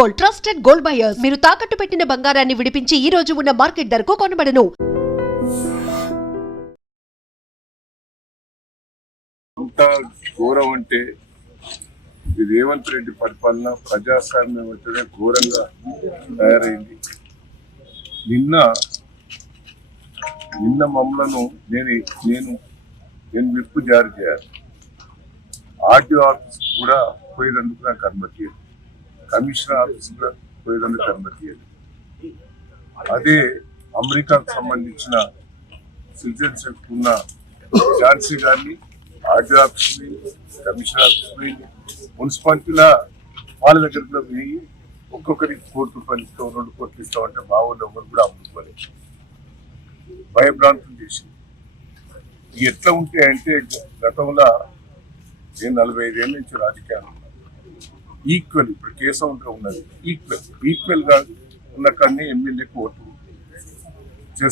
Gold, trusted gold buyers. మీరు తాకట్టు పెట్టిన బంగారాన్ని విడిపించి ఈ రోజు ఉన్న మార్కెట్ ధరకు కొనబడను. అంత ఘోరం అంటే ఇది రేవంత్ రెడ్డి పరిపాలన ప్రజాస్వామ్యం వచ్చే ఘోరంగా తయారైంది. నిన్న మమ్మలను నేను విప్పు జారీ చేయాలి. ఆర్టీఓ ఆఫీస్ కూడా పోయేందుకు నాకు అనుమతి లేదు. కమిషనర్ ఆఫీస్ కూడా పోయేందుకు అనుమతి లేదు. అదే అమెరికాకు సంబంధించిన సిటిజన్షిప్ ఉన్న ఝాన్సీ గారిని ఆర్టీఓ ఆఫీస్ కమిషనర్ ఆఫీస్ మున్సిపాలిటీల వాళ్ళ దగ్గర కూడా పోయి ఒక్కొక్కరికి ₹1 కోటి ఇస్తాం, ₹2 కోట్లు ఇస్తాం అంటే మా ఊళ్ళో ఎవరు కూడా అమ్ముకోవాలి. భయభ్రాంతులు చేసి ఎట్లా ఉంటే అంటే గతంలో నేను 45 ఏళ్ళ నుంచి రాజకీయాలు ఈక్వల్ ఇప్పుడు కేసంగా ఉన్నది ఈక్వల్ గా ఉన్న కానీ ఎమ్మెల్యేకు ఓటు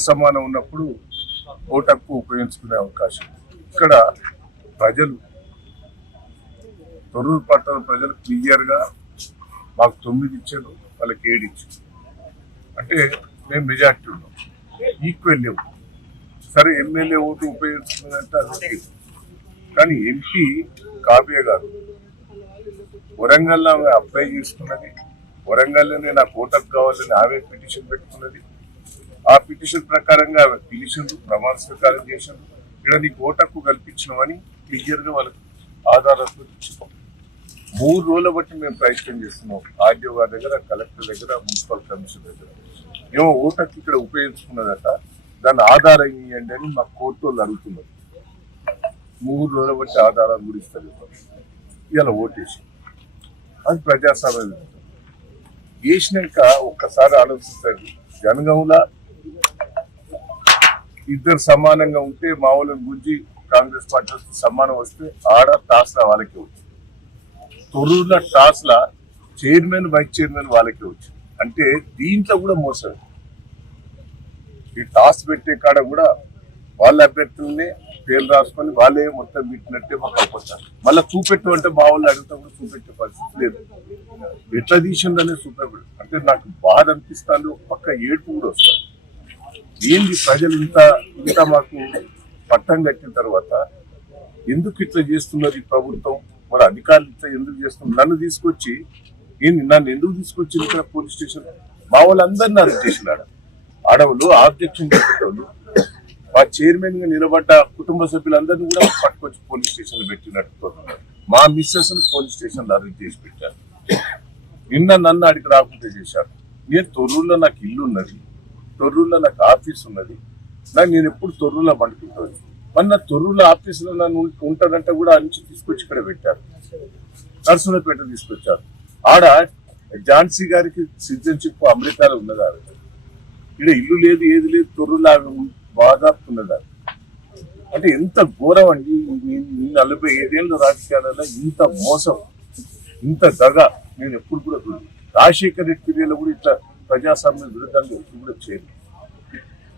సమానం ఉన్నప్పుడు ఓటు హక్కు ఉపయోగించుకునే అవకాశం. ఇక్కడ ప్రజలు తొర్రూరు పట్టణ ప్రజలు క్లియర్ గా మాకు 9 ఇచ్చారు, వాళ్ళకి 7 ఇచ్చారు. అంటే మేము మెజార్టీ ఉన్నాం, ఈక్వల్ లేవు. సరే ఎమ్మెల్యే ఓటు ఉపయోగించుకున్నదంటే అది, కానీ ఎంపీ కావ్య గారు వరంగల్లో ఆమె అప్లై చేసుకున్నది, వరంగల్లోనే నాకు ఓటకు కావాలని ఆమె పిటిషన్ పెట్టుకున్నది. ఆ పిటిషన్ ప్రకారంగా ఆమె పిలిచిండ్రు, ప్రమాణ స్వీకారం చేసిండ్రు. ఇక్కడ నీకు ఓటకు కల్పించినామని క్లియర్ గా వాళ్ళకి ఆధారాలతో ఇచ్చినాం. 3 రోజుల బట్టి మేము ప్రయత్నం చేస్తున్నాం. ఆర్డీఓ గారి దగ్గర, కలెక్టర్ దగ్గర, మున్సిపల్ కమిషనర్ దగ్గర. ఏమో ఓటకు ఇక్కడ ఉపయోగించుకున్నదట, దాన్ని ఆధారం ఇవ్వండి అని మా కోర్టు వాళ్ళు అడుగుతున్నారు. 3 రోజుల బట్టి ఆధారాలు కూడా ఇస్తారు. ఇలా ఓటేసి అది ప్రజాస్వామ్యం వేసినాక ఒక్కసారి ఆలోచిస్తారు. జనగంలో ఇద్దరు సమానంగా ఉంటే మా వాళ్ళని గురించి కాంగ్రెస్ పార్టీ సమానం వస్తే ఆడ టాస్ల వాళ్ళకే వచ్చింది. తొర్రూరులో టాస్ల చైర్మన్ వైస్ చైర్మన్ వాళ్ళకే వచ్చింది. అంటే దీంట్లో కూడా మోసం. ఈ టాస్ పెట్టే కాడ కూడా వాళ్ళ అభ్యర్థులనే పేర్లు రాసుకొని వాళ్ళే మొత్తం పెట్టినట్టే మాకు అయిపోతారు. మళ్ళీ చూపెట్టు అంటే మా వాళ్ళు అడిగితే కూడా చూపెట్టే పరిస్థితి లేదు. ఎట్లా తీసిందనే చూపెట్టు అంటే నాకు బాధ అనిపిస్తుంది. ఒక పక్క ఏడుపు కూడా వస్తుంది. ఏంది ప్రజలు ఇంత మాకు పట్టం కట్టిన తర్వాత ఎందుకు ఇట్లా చేస్తున్నారు ఈ ప్రభుత్వం, మరి అధికారులు ఇట్లా ఎందుకు చేస్తున్నారు? నన్ను ఎందుకు తీసుకొచ్చి ఇక్కడ పోలీస్ స్టేషన్ మా వాళ్ళందరినీ అరెస్ట్ చేసినాడు. అడవులు ఆబ్జెక్షన్ చెప్పేటోళ్ళు, మా చైర్మన్ గా నిలబడ్డ కుటుంబ సభ్యులందరినీ కూడా పట్టుకొచ్చి పోలీస్ స్టేషన్ లో పెట్టినట్టు మా మిస్సెస్ పోలీస్ స్టేషన్ లో అరెస్ట్ చేసి పెట్టారు. నిన్న నన్ను అడిగి రాకుండా చేశారు. నేను తొర్రూరులో నాకు ఇల్లు ఉన్నది, తొర్రూరులో నాకు ఆఫీస్ ఉన్నది, నేను ఎప్పుడు తొర్రూరులో పండుకుంటుంది. మొన్న తొర్రూరులో ఆఫీసులో నన్ను ఉంటానంటే కూడా ఆ నుంచి తీసుకొచ్చి ఇక్కడ పెట్టారు. నర్సులపేట తీసుకొచ్చారు. ఆడ ఝాన్సీ గారికి సిటిజన్షిప్ అమెరికాలో ఉన్నదారు. ఇక్కడ ఇల్లు లేదు, ఏది లేదు, తొర్రూరులో బాధాపున్నదారు. అంటే ఎంత ఘోరం అండి. 45 ఏళ్ళ రాజకీయాలలో ఇంత మోసం, ఇంత దగ నేను ఎప్పుడు కూడా రాజశేఖర రెడ్డి పీరియడ్లో కూడా ఇట్లా ప్రజాస్వామ్య విరుద్ధంగా ఎప్పుడు కూడా చేయలేదు.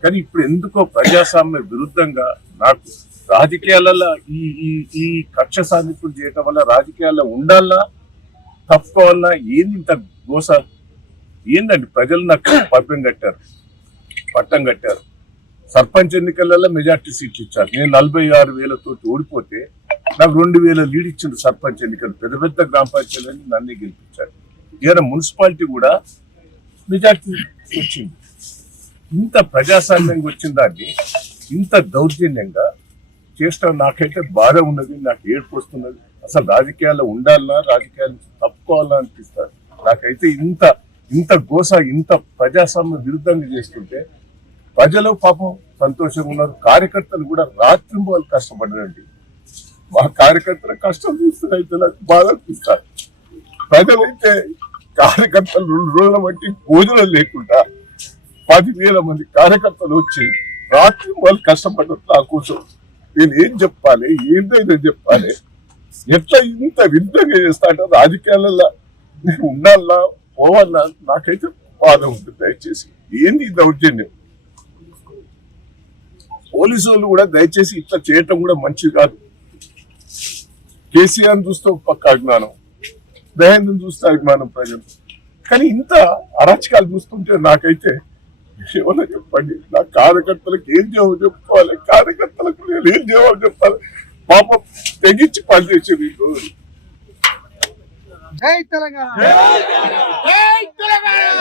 కానీ ఇప్పుడు ఎందుకో ప్రజాస్వామ్య విరుద్ధంగా నాకు రాజకీయాలలో ఈ కక్ష సాధింపులు చేయటం వల్ల రాజకీయాల్లో ఉండాలన్నా తప్పుకోవాలన్నా ఏంది ఇంత గోస ఏందండి? ప్రజలు నాకు పట్టం కట్టారు. సర్పంచ్ ఎన్నికలలో మెజార్టీ సీట్లు ఇచ్చారు. నేను 46,000 ఓడిపోతే నాకు 2,000 లీడ్ ఇచ్చిండు సర్పంచ్ ఎన్నికలు. పెద్ద పెద్ద గ్రామ పంచాయతీలని నన్నే గెలిపించారు. ఇవాళ మున్సిపాలిటీ కూడా మెజార్టీ వచ్చింది. ఇంత ప్రజాస్వామ్యంగా వచ్చిన దాన్ని ఇంత దౌర్జన్యంగా చేస్తాం. నాకైతే బాధ ఉన్నది, నాకు ఏడుపు వస్తున్నది. అసలు రాజకీయాల్లో ఉండాలన్నా, రాజకీయాలు తప్పుకోవాలన్నా అనిపిస్తారు. నాకైతే ఇంత గోస, ఇంత ప్రజాస్వామ్య విరుద్ధంగా చేస్తుంటే ప్రజలు పాపం సంతోషంగా ఉన్నారు. కార్యకర్తలు కూడా రాత్రింబోలు కష్టపడ్డారండి. మా కార్యకర్తల కష్టం చూస్తే అయితే నాకు బాధ అనిపిస్తారు. ప్రజలైతే కార్యకర్తలు 2 రోజుల బట్టి భోజనం లేకుండా 10,000 మంది కార్యకర్తలు వచ్చి రాత్రి వాళ్ళు కష్టపడ్డారు. నా కోసం నేను ఏం చెప్పాలి, ఏంటైనా చెప్పాలి. ఎట్లా ఇంత విరుద్ధంగా చేస్తా అంటే రాజకీయాలలో నేను ఉండాలా పోవాలా నాకైతే బాధ ఉంటుంది. దయచేసి ఏంది దౌర్జన్యం? పోలీసు వాళ్ళు కూడా దయచేసి ఇట్లా చేయటం కూడా మంచిది కాదు. కేసీఆర్ చూస్తే ఒక పక్క అభిమానం, దయానంద్ చూస్తే అభిమానం ప్రజలు. కానీ ఇంత అరాచకాలు చూస్తుంటే నాకైతే ఏమన్నా చెప్పండి, నా కార్యకర్తలకు ఏం జవాబు చెప్పుకోవాలి, కార్యకర్తలకు నేను ఏం జవాబు చెప్పాలి? పాపం తెగించి పనిచేసేది ఈ రోజు. జై తెలంగాణ. జై తెలంగాణ.